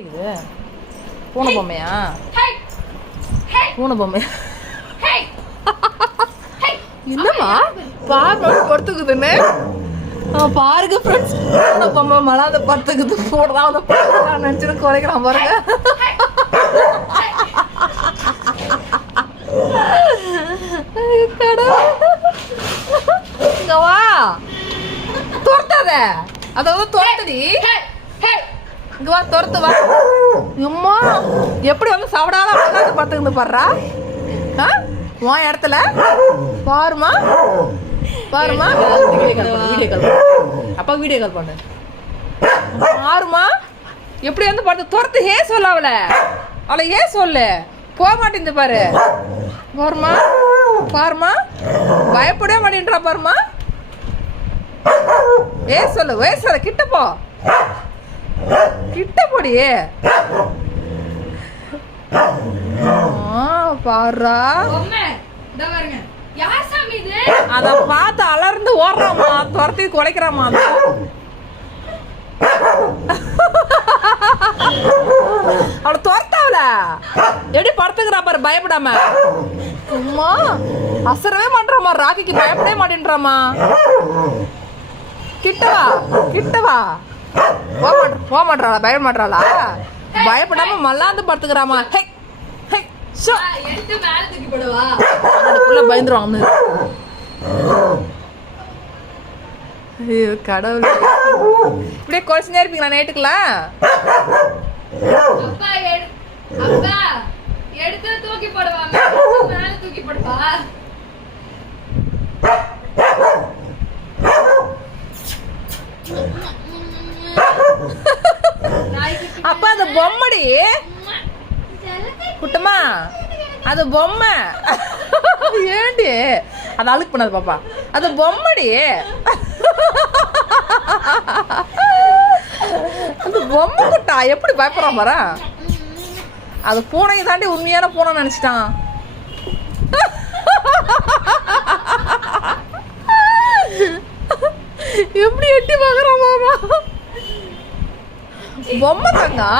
இது பூனை பொம்மையா? பூனை பொம்மையா என்னம்மா? பாரு படுத்துக்குதுன்னு? பாருங்க ஃப்ரெண்ட்ஸ் பூனை பொம்மை மலாத படுத்துக்குது. போடுறா அதை நான் நினச்சிட்டு குறைக்கிறான் பாருங்க. கடவுளே. வா. துரத்தாத. அதாவது துரத்தடி. இங்க வா துரத்து வா. அம்மா எப்படி வந்து சாப்பிடாத விளையாட்டு பார்த்துக்கிட்டு பாடுறா? ஆ? உன் இடத்துல? பாருமா பாருமா வீடியோ கால் அப்பா வீடியோ கால் பண்ணு. பாருமா எப்படி வந்து பார்த்து துரத்து? ஏ சொல்ல அவளை? அவளை ஏ சொல்லு? போக மாட்டேங்குது பாரு. பாருமா பாருமா பயப்படவே மாட்டேன்றா பாருமா ஏ சொல்லு? ஏ சொல்லு? கிட்ட போ. கிட்ட போடி ஆ, பாருடா அத பார்த்து அலர்ந்து ஓடுறாமா? துரத்தி குலைக்கிறாமா அந்த அவளை துரத்தாவல எப்படி படுத்துக்கிறா பாரு பயப்படாம. அம்மா அசரவே மாட்டேறாமா? ராக்கிக்கு பயப்படவே மாட்டேன்றாமா? கிட்ட வா கிட்ட வா. போக மாட்ட போக மாட்டாளா பயப்பட மாட்டாளா பயப்படாம மல்லாந்து படுத்துக்கிறாமா. ஹே ஹே ஷோ. அதுக்குள்ள பயந்துருவாங்க ஐயோ கடவுள். இப்படியே குறைச்சுனே இருப்பீங்களா நைட்டுக்குலாம் எடுத்து தூக்கி போடுவா. மேல தூக்கி போடுவா. அப்பா அது பொம்மடி? குட்டமா? அது பொம்மை. ஏண்டி? அது அழுக்கு பண்ணாது பாப்பா. அது பொம்மடி. அந்த பொம்மை குட்டா. எப்படி பயப்படுறான் பாரு? அது பூனையை தாண்டி உண்மையான பூனை நினைச்சிட்டான். எப்படி எட்டி பார்க்குறான் மாமா? பொம்மை தங்கா